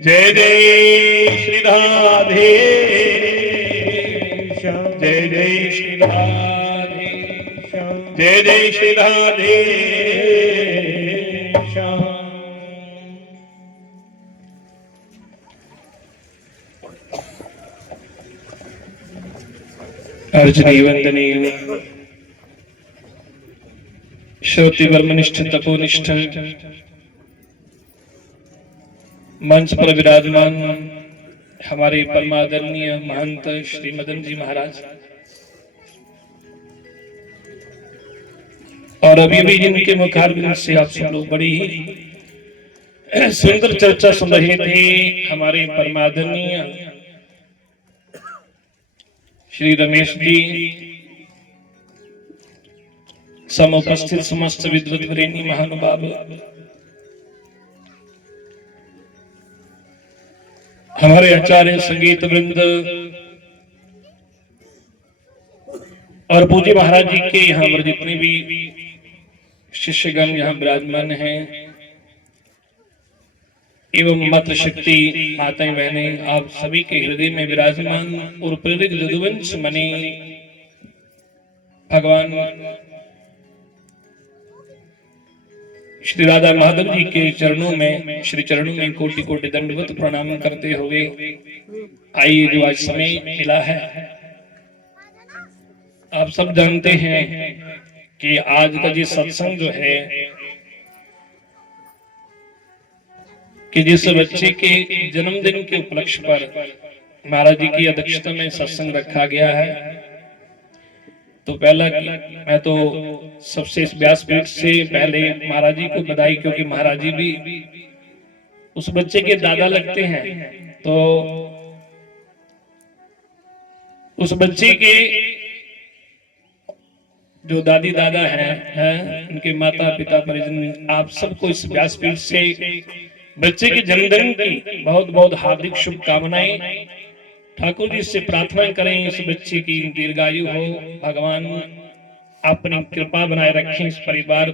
जय जय श्री राधे, जय जय श्री राधे, जय जय श्री राधे। अर्जुनी वंदनीय श्रोति वर्मनिष्ठ तपोनिष्ठ मंच पर विराजमान हमारे परमादरणीय महंत श्री मदन जी महाराज और अभी भी जिनके मुखारबिंद से आप सब लोग बड़ी ही सुंदर चर्चा सुन रहे थे, हमारे परमादरणीय श्री रमेश जी, समुपस्थित समस्त विद्वत वरेण्य महानुभाव, हमारे आचार्य संगीत वृंद और पूज्य महाराज जी के यहाँ पर जितने भी शिष्यगण यहाँ विराजमान हैं एवं मातृशक्ति माताएं बहनें, आप सभी के हृदय में विराजमान और प्रेरित यदुवंश मने भगवान श्री राधा माधव जी के चरणों में, श्री चरणों में कोटि कोटि दंडवत प्रणाम करते हुए आइए, जो आज समय मिला है, आप सब जानते हैं कि आज का जी सत्संग जो है, कि जिस बच्चे के जन्मदिन के उपलक्ष्य पर महाराज जी की अध्यक्षता में सत्संग रखा गया है, तो पहला मैं तो सबसे इस व्यासपीठ से पहले महाराज जी को बधाई, क्योंकि महाराज जी भी उस बच्चे के दादा लगते हैं। तो उस बच्चे के जो दादी दादा हैं, उनके माता पिता परिजन, आप सबको इस व्यासपीठ से बच्चे के जन्मदिन की बहुत बहुत हार्दिक शुभकामनाएं। ठाकुर जी से प्रार्थना करें इस बच्चे की दीर्घायु हो, भगवान अपनी कृपा बनाए रखें इस परिवार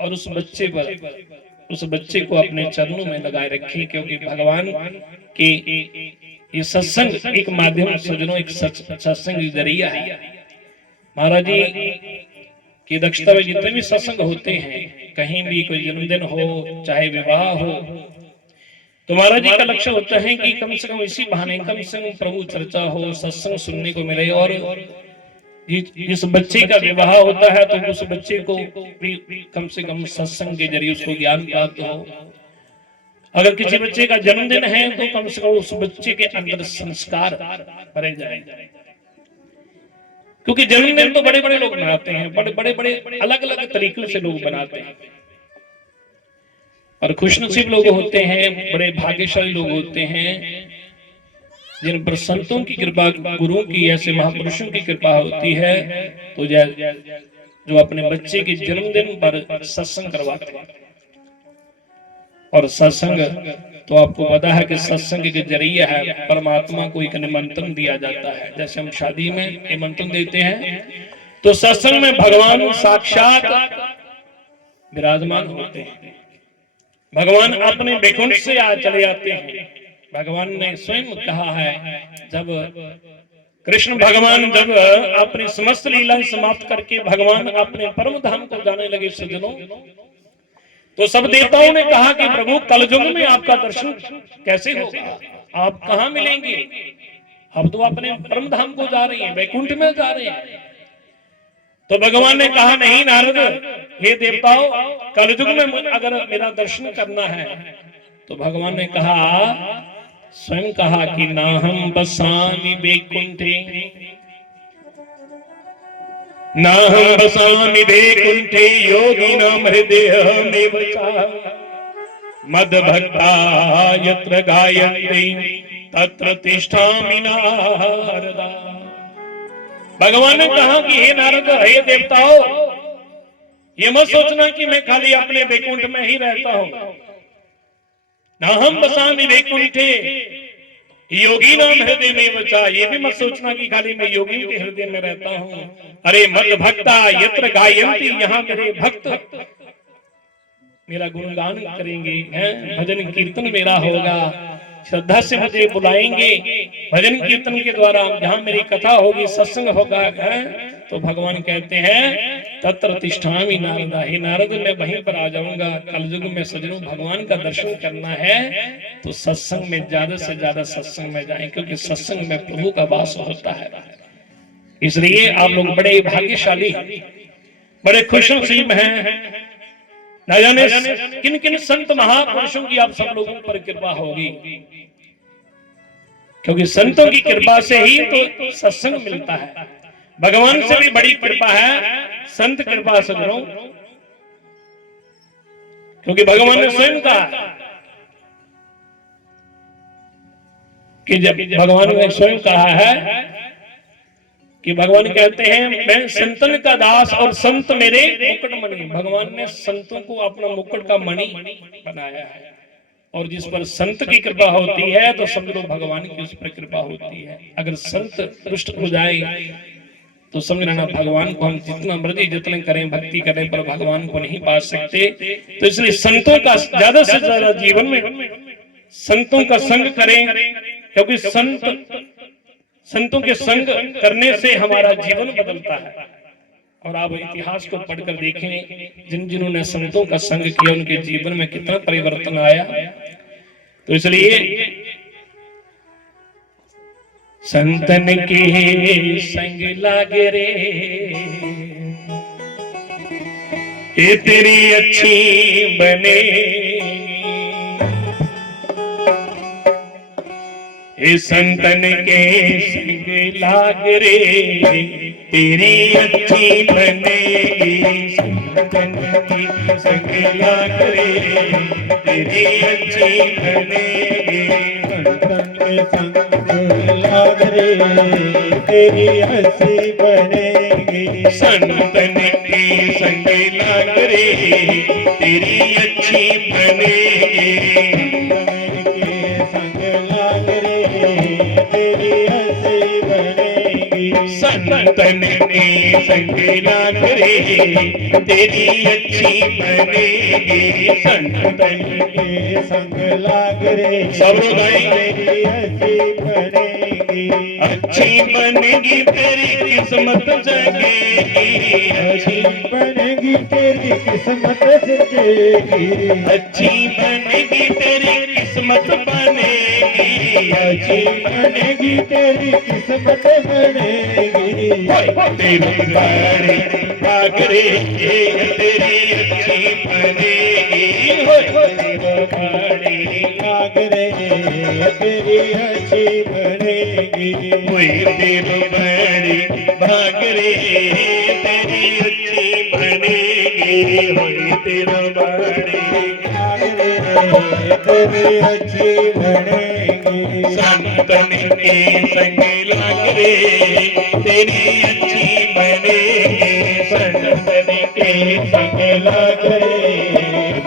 और उस बच्चे पर, उस बच्चे को अपने चरणों में लगाए रखें, क्योंकि भगवान के ये सत्संग एक माध्यम सज्जनों, एक सत्संग जरिया है। महाराज जी की दक्षता में जितने भी सत्संग होते हैं, कहीं भी कोई जन्मदिन हो चाहे विवाह हो, तो महाराज जी का लक्ष्य होता है कि कम से कम इसी बहाने कम से कम प्रभु चर्चा हो, सत्संग सुनने को मिले, और जिस बच्चे का विवाह होता है तो उस बच्चे को भी कम से कम सत्संग के जरिए उसको ज्ञान प्राप्त हो। अगर किसी बच्चे का जन्मदिन है तो कम से कम उस बच्चे के अंदर संस्कार भरे जाए, क्योंकि जन्मदिन तो बड़े बड़े लोग मनाते हैं, बड़े बड़े अलग अलग तरीकों से लोग बनाते हैं, और खुशनसीब लोग होते हैं, बड़े भाग्यशाली लोग होते हैं जिन पर संतों की कृपा, गुरुओं की, ऐसे महापुरुषों की कृपा होती है, तो जो अपने बच्चे के जन्मदिन पर सत्संग करवाते हैं। और सत्संग तो आपको पता है कि सत्संग के जरिए है परमात्मा को एक निमंत्रण दिया जाता है। जैसे हम शादी में निमंत्रण देते हैं, तो सत्संग में भगवान साक्षात विराजमान होते हैं, भगवान अपने वैकुंठ से आज चले आते हैं। भगवान ने स्वयं कहा है, जब कृष्ण भगवान जब अपनी समस्त लीलाएं समाप्त करके भगवान अपने परम धाम को जाने लगे सज्जनों, तो सब देवताओं ने कहा कि प्रभु कलयुग में आपका दर्शन कैसे होगा, आप कहां मिलेंगे, अब तो अपने परम धाम को जा रहे हैं, वैकुंठ में जा रहे हैं। तो भगवान ने कहा, नहीं नारद, हे देवताओं, कलयुग में अगर मेरा दर्शन करना है, तो भगवान ने कहा, स्वयं कहा कि नाहं बसामि वैकुंठे, नाहं बसामि वैकुंठे योगिनां हृदयमेव च, मद्भक्ता यत्र गायन्ति तत्र तिष्ठामि नारद। भगवान ने कहा कि हे नारद, हे देवताओं, ये मत सोचना कि मैं खाली अपने वैकुंठ में ही रहता हूं। नाहं बसामि वैकुंठे योगिनां हृदयमेव च, ये भी मत सोचना कि खाली मैं योगी के हृदय में रहता हूं। अरे मद भक्ता यत्र गायन्ति, यहाँ मेरे भक्त मेरा गुणगान करेंगे, हैं भजन कीर्तन मेरा होगा, श्रद्धा से मुझे बुलाएंगे भजन कीर्तन के द्वारा, जहां मेरी कथा होगी, सत्संग होगा, तो भगवान कहते हैं तत्र तिष्ठामि नारदा, हे नारद मैं वहीं पर आ जाऊंगा। कलयुग में सजनों भगवान का दर्शन करना है तो सत्संग में ज्यादा से ज्यादा सत्संग में जाएं, क्योंकि सत्संग में प्रभु का वास होता है। इसलिए आप लोग बड़े भाग्यशाली, बड़े खुशनसीब हैं। न जाने किन किन संत महापुरुषों की आप सब लोगों पर कृपा होगी, क्योंकि संतों की कृपा से ही तो सत्संग मिलता है। भगवान से भी बड़ी कृपा है संत कृपा सजनों, क्योंकि भगवान ने स्वयं कहा कि जब भगवान ने स्वयं कहा है कि भगवान कहते हैं मैं संतन का दास और संत मेरे मुकुट मणि। भगवान ने संतों को अपना मुकुट का मणि बनाया है, और जिस पर संत की कृपा होती है तो समझ लो भगवान की उस पर कृपा होती है। अगर संत रुष्ट हो जाए तो समझ लेना भगवान को हम जितना मर्जी जतन करें, भक्ति करें, पर भगवान को नहीं पा सकते। तो इसलिए संतों का ज्यादा से ज्यादा जीवन में संतों का संग करें, क्योंकि संतों के संग करने से हमारा जीवन बदलता है। और आप इतिहास को पढ़कर देखें, जिन्होंने संतों का संग किया उनके जीवन में कितना परिवर्तन आया। तो इसलिए संतन के संग लागे रे, ये तेरी अच्छी बने, हे संतन के संग लाग रे, तेरी अच्छी बनेगी। संतन के संग लाग रे, तेरी अच्छी बनेगी। संतन के संग लाग रे, तेरी अच्छी बनेगी। संतन के संग लाग रे, तेरी अच्छी बनेगी। संतन के संग लाग रे, तेरी अच्छी बनेगी। संतन के संग लाग रे, सब लोग गाएंगे, तेरी अच्छी बनेगी। अच्छी बनेगी तेरी किस्मत जगेगी। अच्छी बनेगी तेरी किस्मत जगेगी। अच्छी बनेगी तेरी किस्मत बनेगी। अच्छी बनेगी तेरी किस्मत बनेगी। तेरी बारी भागरे तेरी अच्छी बनेगी। तेरी बारी भागरे तेरी अच्छी बनेगी। तेरी बारी भागरे तेरी अच्छी बनेगी। तेरी बारी भागरे तेरी अच्छी बनेगी। संतन के संग लाग रे, तेरी अच्छी बनेगी। संतन के संग लाग रे,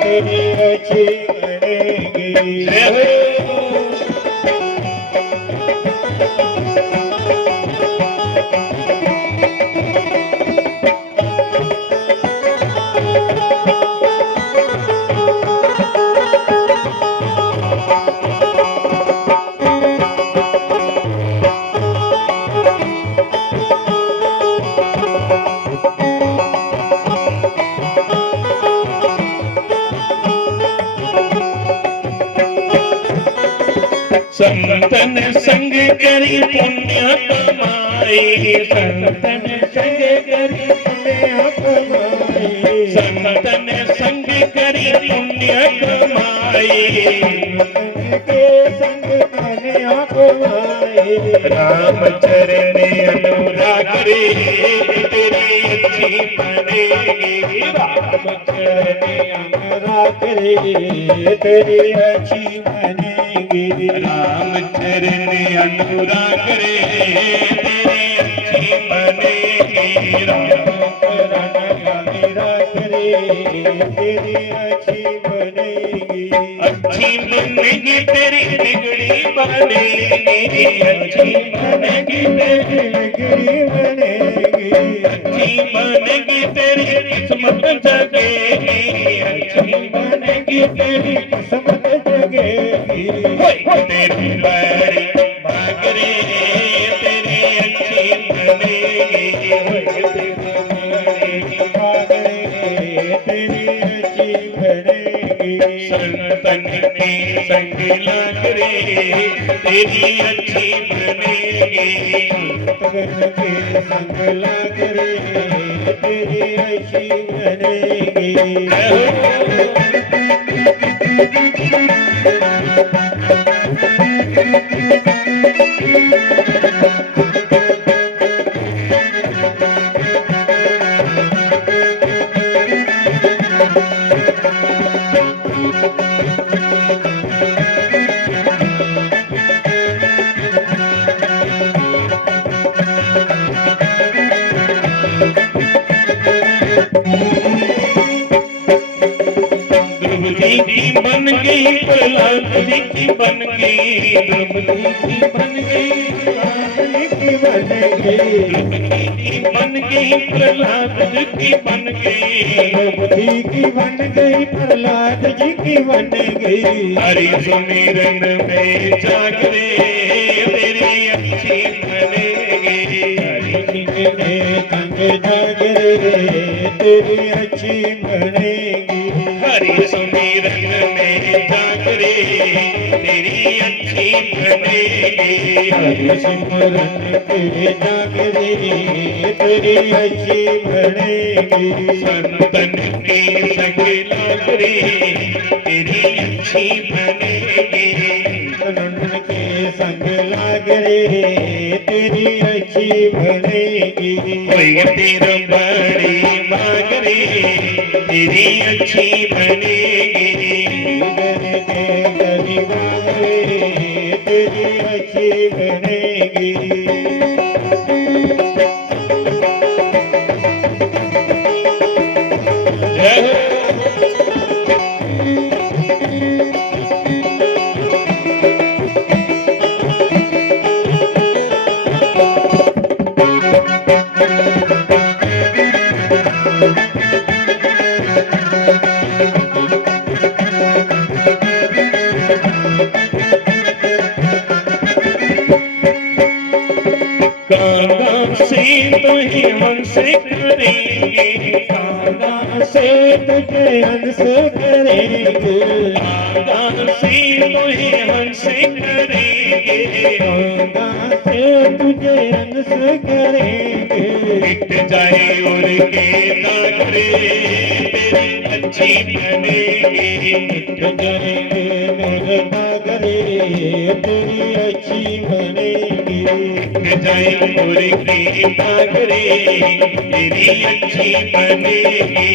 तेरी अच्छी बनेगी। जय हो। संतन संग करी पुण्य कमाई। संतन संग करी पुण्य कमाई। संतन संग करी पुण्य कमाई। के संग पुण्य कमाई। राम चरण अनुराग रे, तेरी अच्छी बनेगी। राम चरण अनुराग रे, तेरी अच्छी बनेगी। राम चरण अनुराग रे, तेरी अच्छी बनेगी। राम चरण अनुराग रे, तेरी अच्छी बनेगी। अच्छी बनेगी तेरी बिगड़ी बनेगी। अच्छी बनेगी तेरी बिगड़ी बनेगी। अच्छी बनेगी तेरी किस्मत जगेगी। अच्छी बनेगी तेरी किस्मत जगेगी। होए तेरी बड़ी भाग रे तेरी अच्छी बनेगी होए तेरी बड़ी भाग रे तेरी अच्छी बनेगी संतन के संग लाग रे तेरी अच्छी बनेगी तगन के संग लाग रे तेरी अच्छी बनेगी द्रौपदी की बन गई प्रहलाद जी की बन गई द्रौपदी की बन गई की बनेगी द्रौपदी की बन गई प्रहलाद जी की बन गई द्रौपदी की बन गई प्रहलाद जी की बन गई हरि सुमिरन में जागरे तेरी अच्छी बनेगी हरि सिंह ने संग जागरे तेरी अच्छी बनेगी हरि सुमिरन में जागरे तेरी अच्छी बनेगी हरि सिमरन के जागरे तेरी अच्छी बनेगी संतन के संग लाग रे तेरी अच्छी बनेगी सनन के संग लाग रे तेरी अच्छी बनेगी कोई तेरा बड़ी मांग रे तेरी अच्छी बनेगी गगन के गरीबाग रे तेरी अच्छी बनेगी जय हो कांगा से तुझे हंस करेंगे कांगा से तुझे हंस करेंगे कांगा से तुझे हंस करेंगे कांगा से तुझे हंस करेंगे मिट जाए और के दाग रे तेरी अच्छी बनेगी मिट जाएंगे मेरे नागरे तेरी अच्छी बनेगी मिट जाए और के दाग रे तेरी अच्छी बनेगी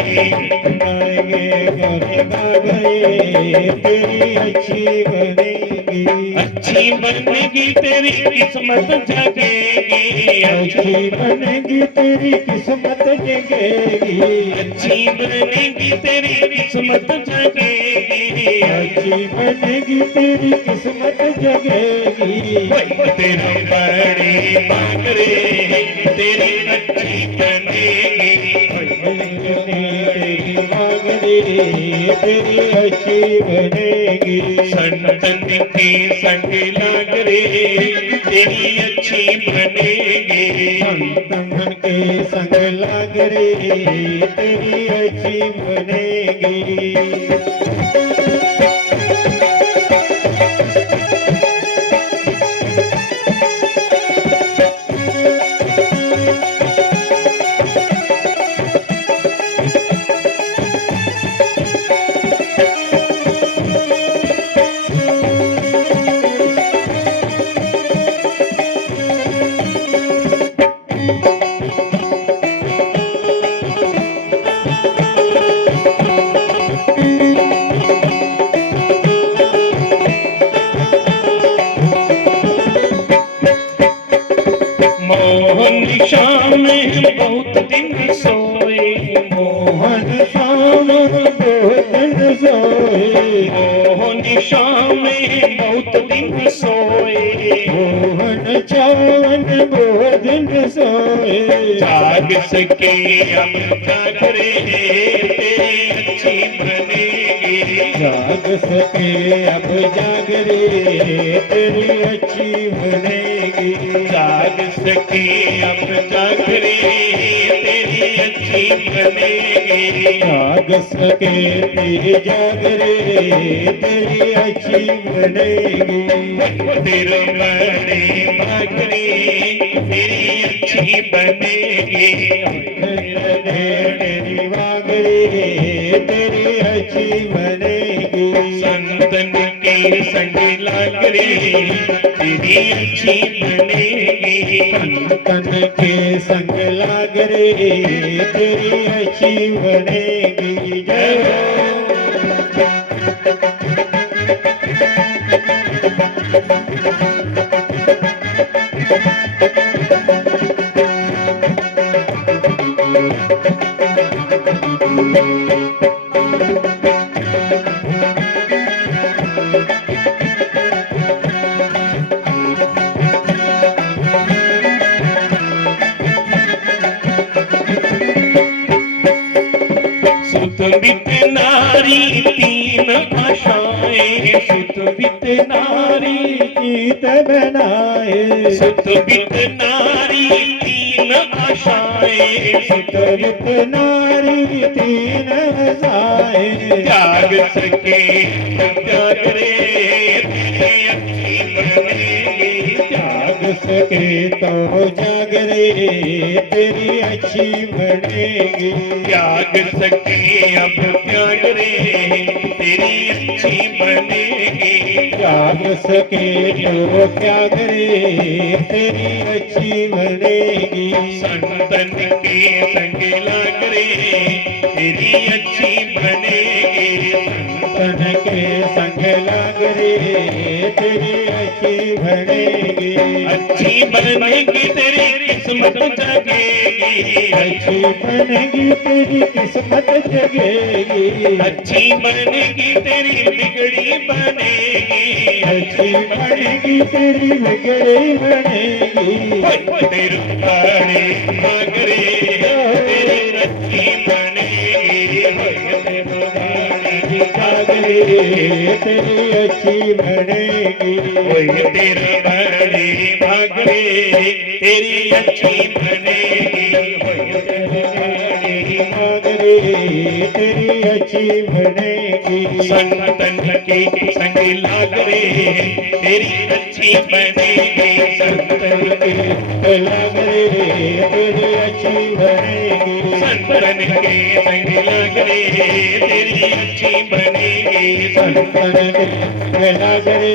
जाएंगे मेरे नागरे तेरी अच्छी बनेगी अच्छी बनेगी तेरी किस्मत जगेगी अच्छी बनेगी तेरी किस्मत जगेगी अच्छी बनेगी तेरी किस्मत जगेगी अच्छी बनेगी तेरी किस्मत जगेगी वही तेरा बड़ी मांग रे तेरी अच्छी बनेगी तेरी मांगरी तेरी अच्छी बनेगी संतन के संग लाग रे तेरी अच्छी बनेगी संतन के संग लाग रे तेरी अच्छी बनेगी शाम में बहुत दिन सोए मोहन शाम बहुत दिन सोए मोहन शाम में बहुत दिन सोए मोहन चावन बहुत दिन सोए जाग सके हम जागरे तेरी अच्छी बनेगी जाग सके अब जाग रे तेरी अच्छी बनेगी। जाग सके अब जाग रे तेरी अच्छी बनेगी। जाग सके तेरी जाग रे तेरी अच्छी बनेगी। तेरे बड़े भाग रे तेरी अच्छी बनेगी। तेरी वाग रे तेरी अच्छी बनेगी। संतन के संग लाग रे तेरी अच्छी बनेगी। तन के संग लाग रे तेरी अच्छी बनेगी। जय हो। सुत बित नारी तीन आशाएं। सुत बित नारी गीत बनाए सुत बित नारी तीन आशाएं। सुतरित नारी तीन हसाए। त्याग सके त्याग रे तेरी अच्छी बनेगी। त्याग सके तो जाग रे तेरी अच्छी बनेगी। त्याग सके अब त्याग रे तेरी अच्छी बनेगी। त्याग सके तो त्याग रे तेरी अच्छी बनेगी। संतन के संग लाग रे तेरी अच्छी बनेगी। तन के संग लाग रे तेरी अच्छी बनेगी। अच्छी बनेगी तेरी किस्मत जगेगी। अच्छी बनेगी तेरी किस्मत जगेगी। अच्छी बनेगी तेरी बिगड़ी बनेगी। अच्छी बनेगी तेरी बिगड़ी बनेगी। तेरे बड़े भाग रे तेरी अच्छी बनेगी। तेरे बड़े जाग रे तेरी अच्छी बनेगी। ओए तेरे बड़े भाग रे तेरी अच्छी बनेगी। ओए तेरे बड़े जाग रे तेरी अच्छी बनेगी। संतन के संग लाग रे तेरी अच्छी बनेगी। संतन के लाग रे तेरी अच्छी बनेगी। संतन के संग लाग रे तेरी अच्छी बनेगी। संतन के लाग रे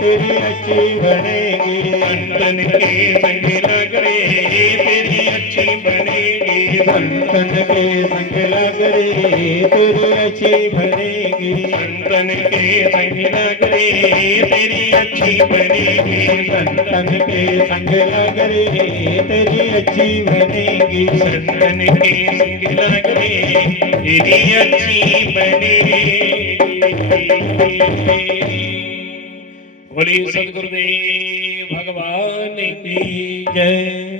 तेरी अच्छी बनेगी। संतन के संग लाग रे तेरी अच्छी बनेगी। संतन के संग लाग रे तेरी अच्छी बनेगी। संतन के संग लाग रे तेरी अच्छी बनेगी। संतन के संग लाग रे तेरी अच्छी बनेगी। संतन के संग लाग रे तेरी अच्छी बनेगी। बोलिए सद्गुरुदेव भगवान की जय।